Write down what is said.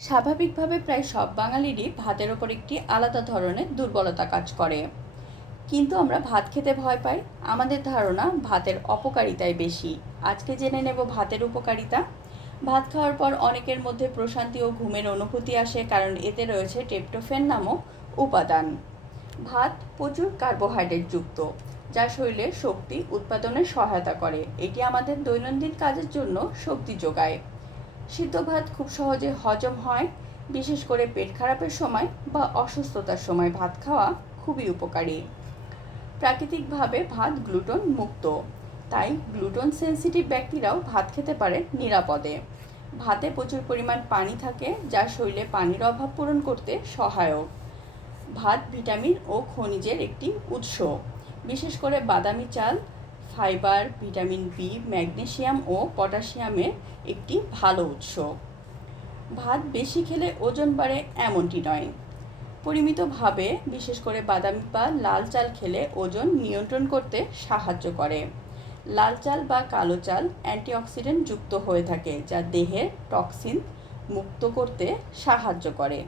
স্বাভাবিকভাবে প্রায় সব বাঙালিরই ভাতের ওপর একটি আলাদা ধরনের দুর্বলতা কাজ করে। কিন্তু আমরা ভাত খেতে ভয় পাই। আমাদের ধারণা ভাতের অপকারিতাই বেশি। আজকে জেনে নেব ভাতের উপকারিতা। ভাত খাওয়ার পর অনেকের মধ্যে প্রশান্তি ও ঘুমের অনুভূতি আসে, কারণ এতে রয়েছে ট্রিপটোফ্যান নামক উপাদান। ভাত প্রচুর কার্বোহাইড্রেট যুক্ত, যা শরীরে শক্তি উৎপাদনে সহায়তা করে। এটি আমাদের দৈনন্দিন কাজের জন্য শক্তি যোগায়। সিদ্ধ ভাত খুব সহজে হজম হয়। বিশেষ করে পেট খারাপের সময় বা অসুস্থতার সময় ভাত খাওয়া খুবই উপকারী। প্রাকৃতিকভাবে ভাত গ্লুটেন মুক্ত, তাই গ্লুটেন সেনসিটিভ ব্যক্তিরাও ভাত খেতে পারে নিরাপদে। ভাতে প্রচুর পরিমাণ পানি থাকে, যা শরীরে পানির অভাব পূরণ করতে সহায়ক। ভাত ভিটামিন ও খনিজের একটি উৎস। বিশেষ করে বাদামি চাল ফাইবার, ভিটামিন বি, ম্যাগনেসিয়াম ও পটাশিয়ামের একটি ভালো উৎস। ভাত বেশি খেলে ওজন বাড়ে এমনটি নয়। পরিমিতভাবে, বিশেষ করে বাদামি বা লাল চাল খেলে ওজন নিয়ন্ত্রণ করতে সাহায্য করে। লাল চাল বা কালো চাল অ্যান্টিঅক্সিডেন্ট যুক্ত হয়ে থাকে, যা দেহের টক্সিন মুক্ত করতে সাহায্য করে।